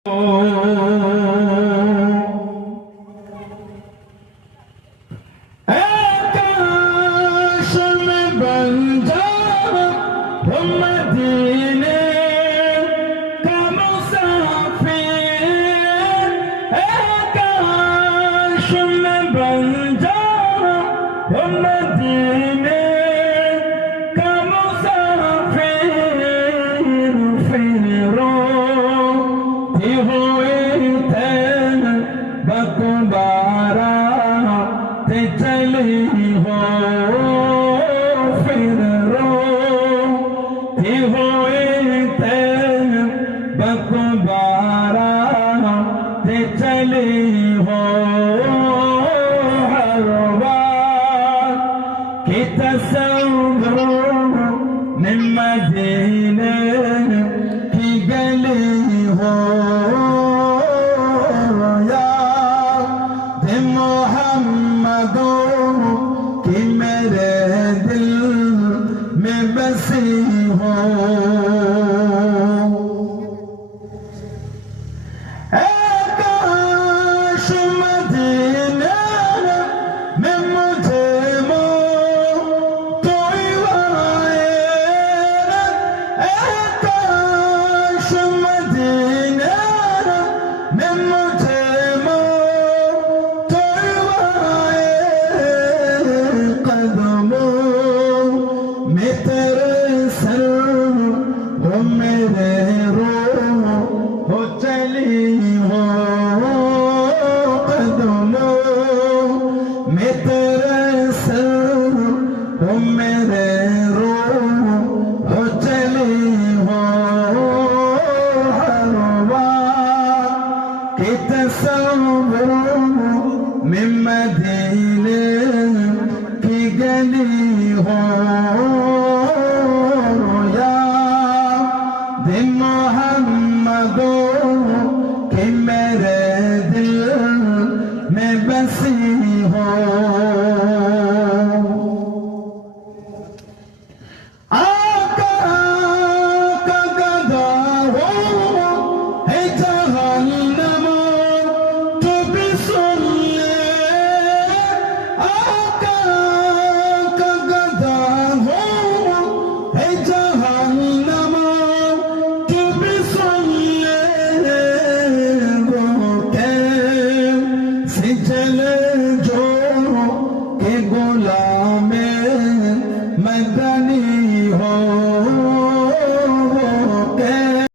आकाश में बन जाओ हम मदीने का मुसाफिर। आकाश में बन जाओ हम मदीने का मुसाफिर। फिर रोती हुई तैन बकबारा ते चली हो। फिर रोती हुई तैन बकबारा ते चली हो। हर बार की तस्वीर में मदीने की गली हो। याद मोहम्मदों की मेरे दिल में बसी हो। आकाश मदीने में मुझे कोई वाए। आकाश मदीने में मुझे कोई वाए। कदमों में तेरे सर हो मेरे रूह हो चली हो। कदमों में तेरे सर हो मेरे रूह हो चली हो। हर बार की तस्वीर में मदीने की गली हो। याद मोहम्मदों